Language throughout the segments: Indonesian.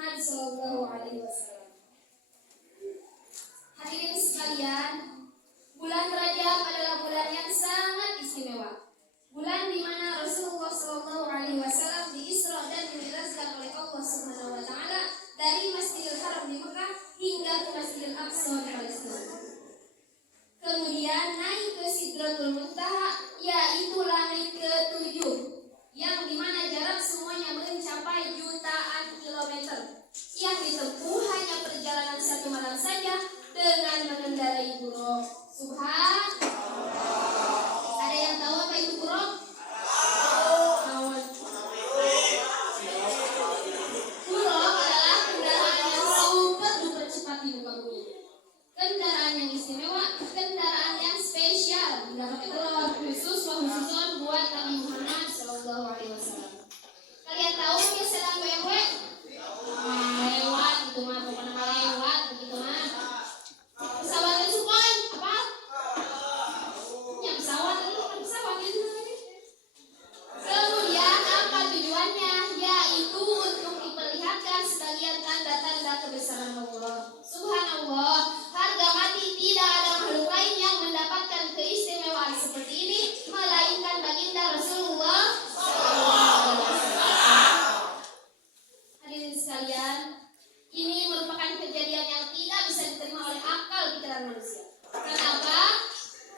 Muhammad Sallallahu Alaihi Wasallam. Hadirin sekalian, bulan Rajab adalah bulan yang sangat istimewa. Bulan di mana Rasulullah Sallallahu Alaihi Wasallam diisra dan dimi'rajkan oleh Allah Subhanahu Wa Taala dari Masjidil Haram di Mekah hingga ke Masjidil Aqsa di Palestina. Kemudian naik ke Sidratul Muntaha, yaitu langit ke-7, yang dimana jarak semuanya mencapai jutaan kilometer, yang ditempuh hanya perjalanan 1 malam saja dengan mengendarai buruk. Subhanallah. Ada yang tahu apa itu buruk? Buruk adalah kendaraan yang super duper cepat di muka bumi. Kendaraan yang istimewa, kendaraan yang spesial, tidak pakai telur, khusus buat Nabi Muhammad Sallallahu Alaihi Wasallam. Kalian tahu ya sedang goyang-goyang? Lewat gitu mah, bukan lewat begitu mah. Pesawat yang Sukhoi apa? Ya pesawat itu kan pesawat itu. Kemudian apa tujuannya? Yaitu untuk diperlihatkan sebagian tanda-tanda kebesaran Allah. Subhanallah, harga mati tidak ada makhluk lain yang mendapatkan keistimewaan seperti ini melainkan baginda Rasulullah. Hadirin sekalian, ini merupakan kejadian yang tidak bisa diterima oleh akal pikiran manusia. Kenapa?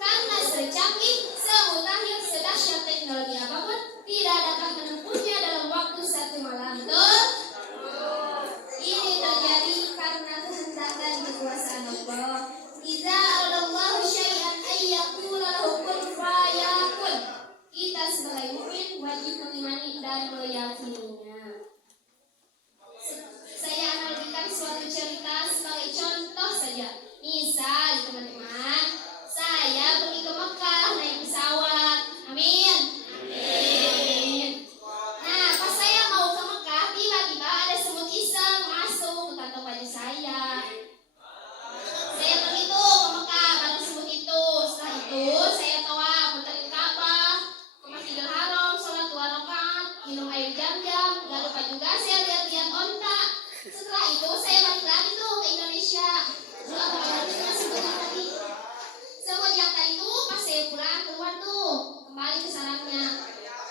Karena secanggih, semutakhir, sedahsyat teknologi apapun tidak dapat menempuhnya dalam waktu 1 malam. Ini terjadi karena kehendak dan kekuasaan Allah. Idza aradallahu syai'an ayyaqula lahu kun fayakun. Kita sebagai mukmin wajib mengimani dan meyakininya. Saya analogikan suatu cerita sebagai contoh saja. Misal teman-teman, saya pergi ke Mekah naik pesawat. Amin. Amin. Nah, pas saya mau ke Mekah, tiba-tiba ada semut iseng masuk ke kantong baju saya. Saya pergi tuh ke Mekah bareng semut itu. Setelah itu saya tawaf muterin Ka'bah, ke Masjidil Haram, sholat 2 rakaat, minum air jam-jam. Gak lupa juga saya lihat-lihat onta. Setelah itu saya balik lagi tuh ke Indonesia. Juga kembali semut yang tadi. Semut yang tadi tuh pas saya pulang keluar tuh kembali ke sarangnya.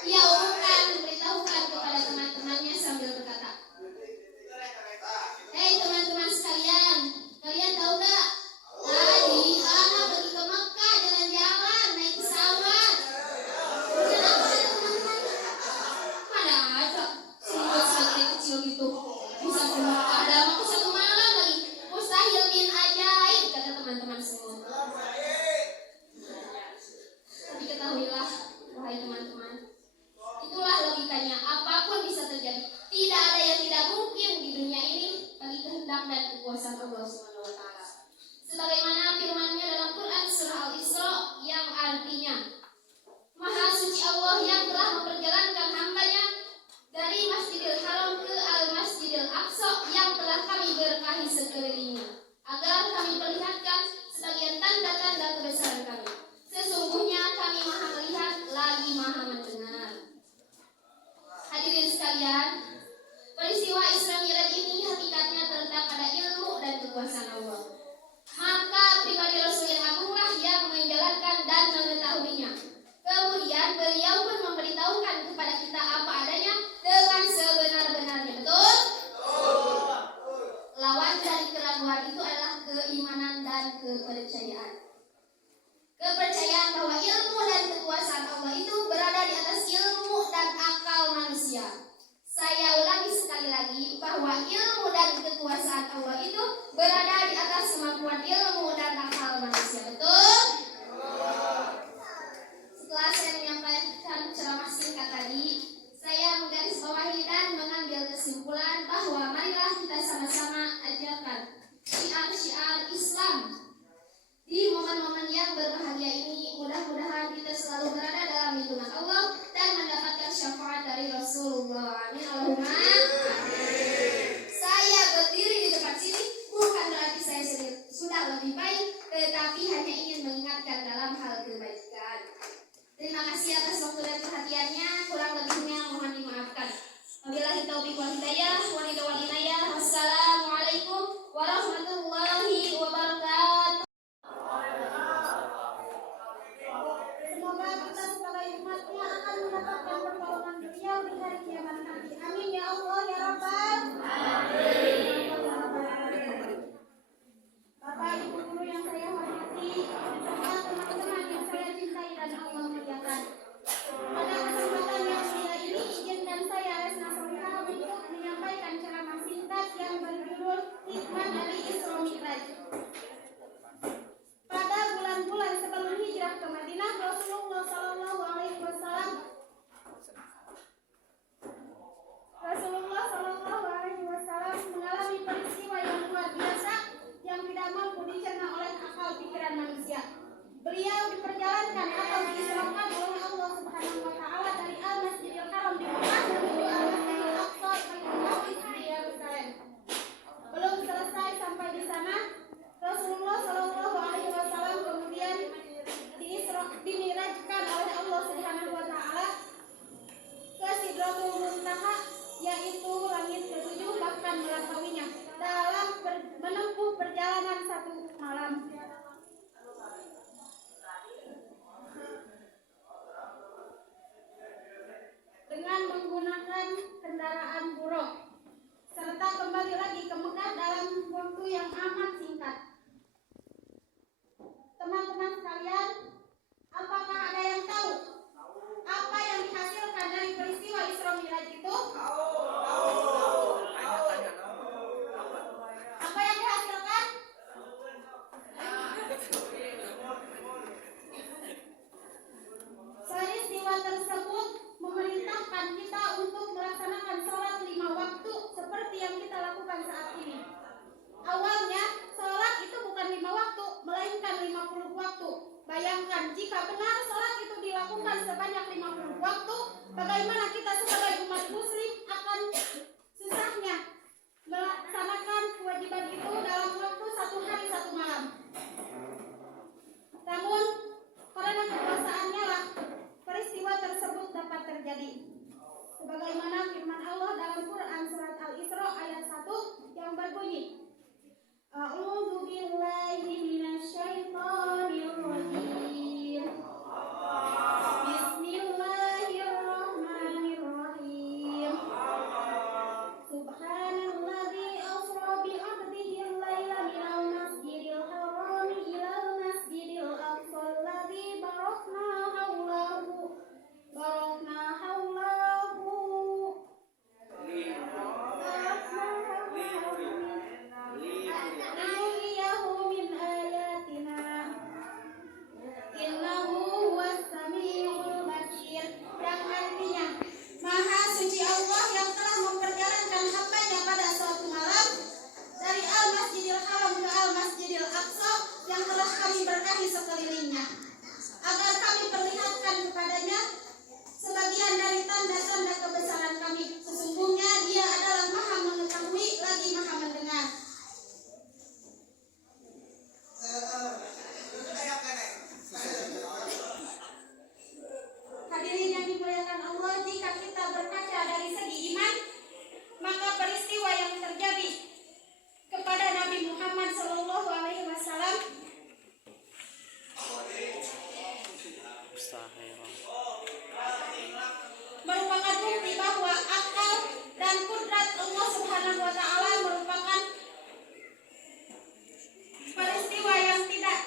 Dia umumkan, memberitahukan kepada teman-temannya sambil berkata, "Hei teman-teman sekalian, kalian tahu gak? Tadi anak pergi ke Mekah jalan-jalan naik pesawat." Kenapa ada teman-teman? Mana ada semut segede kecil gitu bisa ke Mekah dalam waktu 1 malam lagi. Mustahil min ajaib, kata teman-teman semut. Tapi ketahuilah, wahai teman-teman, itulah logikanya, apapun bisa terjadi. Tidak ada yang tidak mungkin di dunia ini bagi kehendak dan kekuasaan Allah Subhanahu wa Ta'ala. Sebagaimana firman-Nya dalam Quran surah Al-Isra yang artinya, Maha suci Allah yang telah memperjalankan hamba-Nya dari Masjidil Haram ke Al-Masjidil Aqsa yang telah kami berkahi sekelilingnya, agar kami perlihatkan sebagian tanda-tanda kebesaran kami. Sesungguhnya kami Maha melihat lagi Maha mendengar. Hadirin sekalian, peristiwa Isra Mi'raj ini hakikatnya terletak pada ilmu dan kekuasaan Allah. Maka ke Mekah dalam waktu yang amat singkat. Teman-teman sekalian, apakah ada yang tahu apa yang dihasilkan dari peristiwa Isra Mi'raj itu? Apa yang dihasilkan? Peristiwa tersebut memerintahkan kita untuk melaksanakan sholat 5 waktu seperti yang kita lakukan saat ini. Awalnya, sholat itu bukan 5 waktu, melainkan 50 waktu. Bayangkan, jika benar sholat itu dilakukan sebanyak 50 waktu, bagaimana kita sebagai umat muslim akan susahnya melaksanakan kewajiban itu dalam waktu 1 hari 1 malam. Namun, karena kekuasaannya lah peristiwa tersebut dapat terjadi. Sebagaimana firman Allah dalam Quran surat Al-Isra ayat 1 yang berbunyi, A'udzu billahi minasyaitonir rajim. Bismillahirrahmanirrahim. Subhanalladzi asra bi 'abdihi al-laila minal masjidil harami ilal masjidil aqsa alladzi barakna haulahu linuriyahu min ayatina innahu huwas samiul basir, yang artinya Maha suci Allah yang telah memperjalankan hamba-Nya pada suatu malam dari Al-Masjidil Haram ke Al-Masjidil Aqsa yang telah kami berkahi sekelilingnya, agar kami perlihatkan kepadanya sebagian dari tanda-tanda kebesaran kami. Sesungguhnya Dia adalah Maha mengetahui lagi Maha mendengar. Hadirin yang dimuliakan Allah, jika kita berkaca dari segi iman, maka peristiwa yang terjadi kepada Nabi Muhammad SAW merupakan bukti bahwa akal dan kudrat Allah Subhanahu wa Ta'ala merupakan peristiwa yang tidak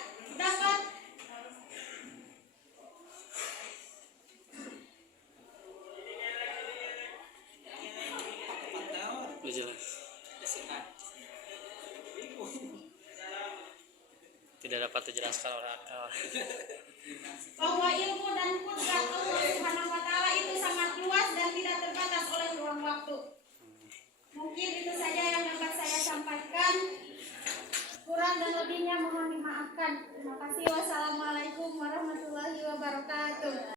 dapat dijelaskan oleh akal. bahwa ilmu dan kudrat Allah Subhanahu wa Ta'ala itu sangat luas dan tidak terbatas oleh ruang waktu. Mungkin itu saja yang dapat saya sampaikan. Kurang dan lebihnya mohon dimaafkan. Terima kasih. Wassalamualaikum warahmatullahi wabarakatuh.